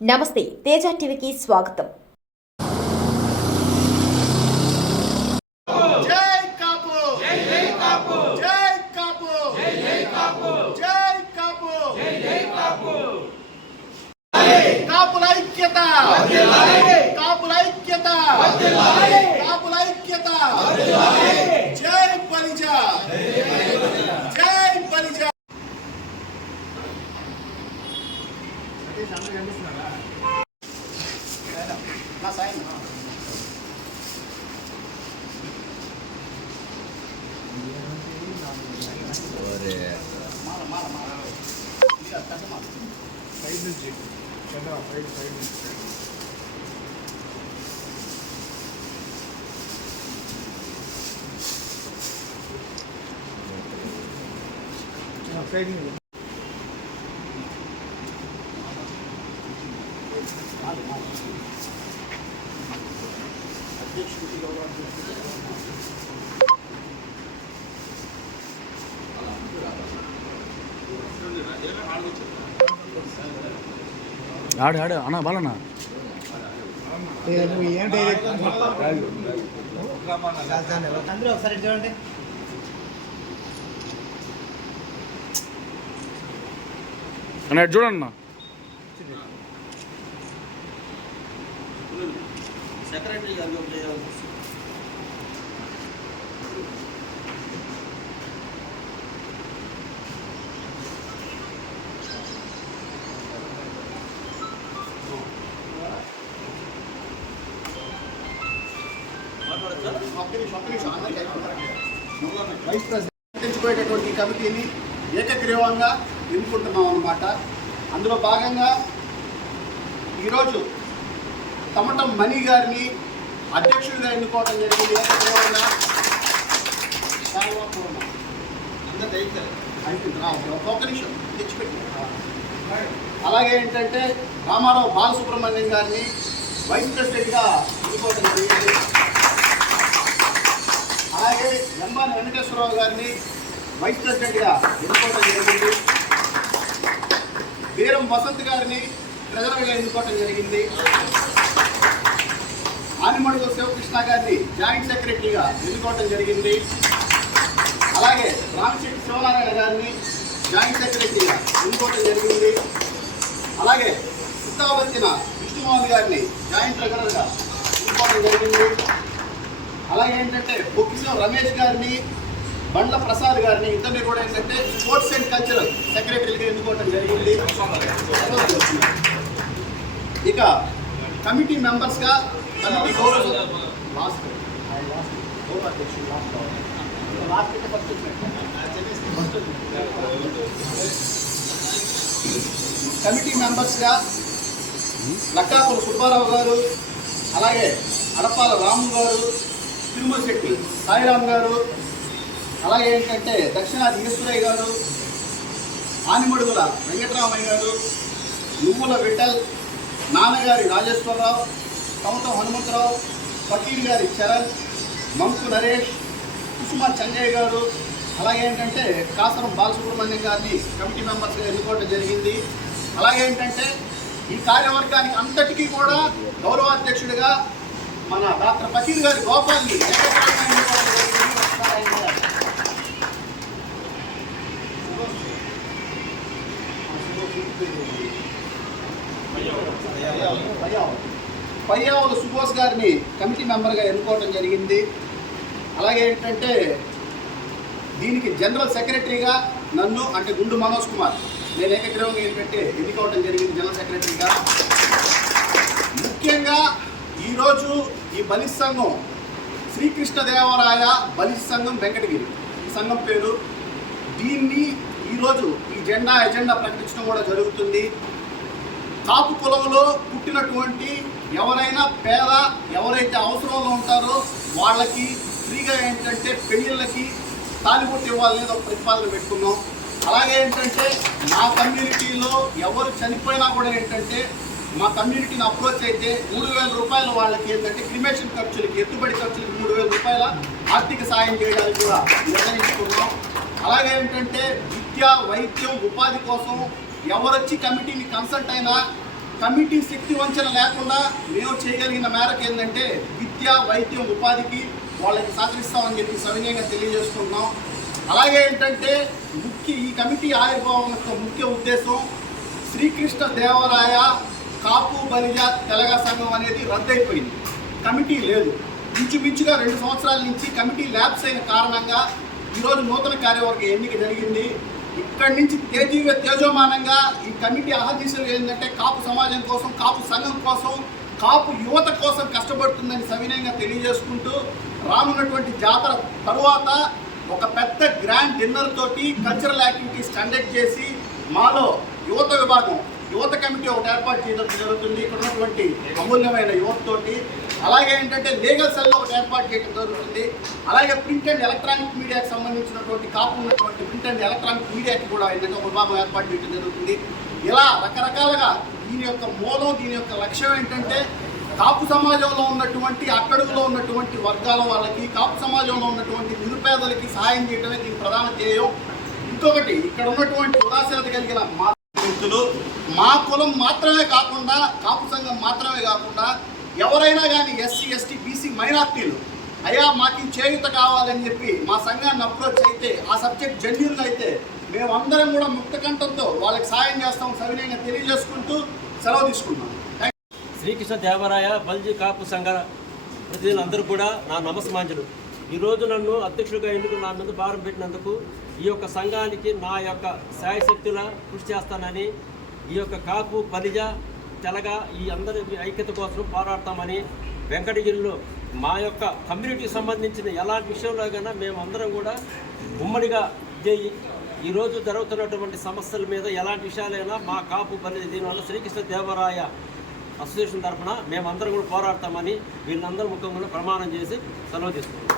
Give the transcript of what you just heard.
నమస్తే తేజ టీవీకి స్వాగతం. జై కాపు! కాపుల ఐక్యత కాపుల ఐక్యత కాపుల ఐక్యత జై బలిజ జై బలిజ నా సాయం మాల మాల మాల ఇలా పెద్ద మాల సైడ్ నుంచి పెద్ద సైడ్ సైడ్ నుంచి సైడ్ నుంచి మాల మాల అధ్యక్షుడికి గౌరవ అధ్యక్షుడికి ఆడు ఆడు అన్న బాలన్న. అందరూ ఒకసారి చూడండి. అన్న ఇటు సెక్రటరీ గారు చేయాల్సి వైస్ ప్రెసిడెంట్ ఎంచుకునేటటువంటి కమిటీని ఏకగ్రీవంగా ఎన్నుకుంటున్నాం అన్నమాట. అందులో భాగంగా ఈరోజు తమటం మణి గారిని అధ్యక్షుడిగా ఎన్నుకోవడం జరిగింది. ఒక్క నిమిషం. తెచ్చిపెట్టి అలాగే ఏంటంటే రామారావు బాలసుబ్రహ్మణ్యం గారిని వైస్ ప్రెసిడెంట్గా ఎన్నుకోవడం జరిగింది. అలాగే ఎంబాని వెంకటేశ్వరరావు గారిని వైస్ ప్రెసిడెంట్గా ఎన్నుకోవడం జరిగింది. వీరం వసంత్ గారిని ట్రెజరర్గా ఎన్నుకోవడం జరిగింది. ఆనిమడుగు శివకృష్ణ గారిని జాయింట్ సెక్రటరీగా ఎన్నుకోవడం జరిగింది. అలాగే రామశెట్టి శివనారాయణ గారిని జాయింట్ సెక్రటరీగా ఎన్నుకోవడం జరిగింది. అలాగే చిత్తావచ్చిన విష్ణుమోహన్ గారిని జాయింట్ ట్రెజరర్గా ఎన్నుకోవడం జరిగింది. అలాగే ఏంటంటే బొక్కిసం రమేష్ గారిని బండ్ల ప్రసాద్ గారిని ఇద్దరిని కూడా ఏంటంటే స్పోర్ట్స్ అండ్ కల్చరల్ సెక్రటరీగా ఎన్నుకోవడం జరిగింది. ఇక కమిటీ మెంబర్స్గా కమిటీ మెంబర్స్గా లక్కాపుల సుబ్బారావు గారు అలాగే అడపాల రాము గారు తిరుమల శెట్టి సాయిరామ్ గారు అలాగే ఏంటంటే దక్షిణాది ఈశ్వరయ్య గారు ఆనిమడుగుల వెంకటరామయ్య గారు నువ్వుల విఠల్ నాన్నగారి రాజేశ్వరరావు కమతం హనుమంతరావు ఫకీర్ గారి చరణ్ మంకు నరేష్ కుసుమ చంజయ్ గారు అలాగే ఏంటంటే కాసరం బాలసుబ్రహ్మణ్యం గారిని కమిటీ మెంబర్స్గా ఎన్నుకోవడం జరిగింది. అలాగే ఏంటంటే ఈ కార్యవర్గానికి అంతటికీ కూడా గౌరవాధ్యక్షుడిగా మన డాక్టర్ ఫకీర్ గారి గోపాల్ని అయ్యా. ఎన్నుకోవడం జరిగింది. పయ్యావుల గారిని కమిటీ మెంబర్గా ఎన్నుకోవడం జరిగింది. అలాగే ఏంటంటే దీనికి జనరల్ సెక్రటరీగా నన్ను అంటే గుండు మనోజ్ కుమార్ నేను ఏకగ్రహంగా ఏంటంటే ఎన్నుకోవడం జరిగింది జనరల్ సెక్రటరీగా. ముఖ్యంగా ఈరోజు ఈ బలిస్ సంఘం శ్రీకృష్ణదేవరాయ బలిస్ సంఘం వెంకటగిరి ఈ సంఘం పేరు. దీన్ని ఈరోజు ఈ జెండా ఎజెండా ప్రకటించడం కూడా జరుగుతుంది. కాపు కులంలో పుట్టినటువంటి ఎవరైనా పేద ఎవరైతే అవసరంలో ఉంటారో వాళ్ళకి ఫ్రీగా ఏంటంటే పెళ్ళిళ్ళకి తాలిబొట్టు ఇవ్వాలనేది ఒక ప్రతిపాదన పెట్టుకున్నాం. అలాగే ఏంటంటే మా కమ్యూనిటీలో ఎవరు చనిపోయినా కూడా ఏంటంటే మా కమ్యూనిటీని అప్రోచ్ అయితే మూడు వేల రూపాయలు వాళ్ళకి ఏంటంటే క్రిమేషన్ ఖర్చులకి ఎత్తుబడి ఖర్చులకి మూడు వేల రూపాయల ఆర్థిక సాయం చేయడానికి కూడా నిర్ణయించుకున్నాం. అలాగే ఏంటంటే విద్య వైద్యం ఉపాధి కోసం ఎవరొచ్చి కమిటీని కన్సల్ట్ అయినా కమిటీ శక్తి వంచన లేకుండా మేము చేయగలిగిన మేరకు ఏంటంటే విద్య వైద్యం ఉపాధికి వాళ్ళకి సహకరిస్తామని చెప్పి సవినయంగా తెలియజేసుకుంటున్నాం. అలాగే ఏంటంటే ముఖ్య ఈ కమిటీ ఆవిర్భావం యొక్క ముఖ్య ఉద్దేశం శ్రీకృష్ణ దేవరాయ కాపు బలిజ తెలగ సంఘం అనేది రద్దయిపోయింది. కమిటీ లేదు. ఇంచుమించుగా రెండు సంవత్సరాల నుంచి కమిటీ ల్యాబ్స్ అయిన కారణంగా ఈరోజు నూతన కార్యవర్గ ఎన్నిక జరిగింది. ఇక్కడి నుంచి తేజీవ తేజోమానంగా ఈ కమిటీ అహర్నిశలు ఏంటంటే కాపు సమాజం కోసం కాపు సంఘం కోసం కాపు యువత కోసం కష్టపడుతుందని సవినయంగా తెలియజేసుకుంటూ రానున్నటువంటి జాతర తరువాత ఒక పెద్ద గ్రాండ్ డిన్నర్ తోటి కల్చరల్ యాక్టివిటీస్ కండక్ట్ చేసి మాలో యువత విభాగం యువత కమిటీ ఒకటి ఏర్పాటు చేయడం జరుగుతుంది. ఇక్కడ ఉన్నటువంటి అమూల్యమైన యువతతోటి అలాగే ఏంటంటే లీగల్ సెల్ ఒకటి ఏర్పాటు చేయడం జరుగుతుంది. అలాగే ప్రింట్ అండ్ ఎలక్ట్రానిక్ మీడియాకి సంబంధించినటువంటి కాపు ఉన్నటువంటి ప్రింట్ అండ్ ఎలక్ట్రానిక్ మీడియాకి కూడా ఏంటంటే ఒక విభాగం ఏర్పాటు చేయడం జరుగుతుంది. ఇలా రకరకాలుగా దీని యొక్క మూలం దీని యొక్క లక్ష్యం ఏంటంటే కాపు సమాజంలో ఉన్నటువంటి అట్టడుగులో ఉన్నటువంటి వర్గాల వాళ్ళకి కాపు సమాజంలో ఉన్నటువంటి నిరుపేదలకి సహాయం చేయడమే దీని ప్రధాన ధ్యేయం. ఇంకొకటి ఇక్కడ ఉన్నటువంటి ఉదాసీనత కలిగిన మా మా కులం మాత్రమే కాకుండా కాపు సంఘం మాత్రమే కాకుండా ఎవరైనా కానీ ఎస్సీ ఎస్టీ బీసీ మైనార్టీలు అయ్యా మాకు చేయుత చేయూత కావాలని చెప్పి మా సంఘాన్ని అప్రోచ్ అయితే ఆ సబ్జెక్ట్ జెన్యున్గా అయితే మేమందరం కూడా ముక్త కంఠంతో వాళ్ళకి సాయం చేస్తాం సవినయంగా తెలియజేసుకుంటూ సెలవు తీసుకున్నాం శ్రీకృష్ణ దేవరాయ బల్జీ కాపు సంఘ ప్రజలందరూ కూడా నా నమస్మాంజలు ఈరోజు నన్ను అధ్యక్షుడిగా ఎన్నుకు నా మీద భారం పెట్టినందుకు ఈ యొక్క సంఘానికి నా యొక్క శాయశక్తుల కృషి చేస్తానని ఈ యొక్క కాపు బలిజ తెలగ ఈ అందరి ఐక్యత కోసం పోరాడతామని వెంకటగిరిలో మా యొక్క కమ్యూనిటీకి సంబంధించిన ఎలాంటి విషయంలో కన్నా మేమందరం కూడా ఉమ్మడిగా చేయి ఈరోజు జరుగుతున్నటువంటి సమస్యల మీద ఎలాంటి విషయాలైనా మా కాపు బలి దీనివల్ల శ్రీకృష్ణ దేవరాయ అసోసియేషన్ తరఫున మేమందరం కూడా పోరాడతామని వీళ్ళందరూ ముఖ్యంగా ప్రమాణం చేసి సెలవు తీసుకున్నాం.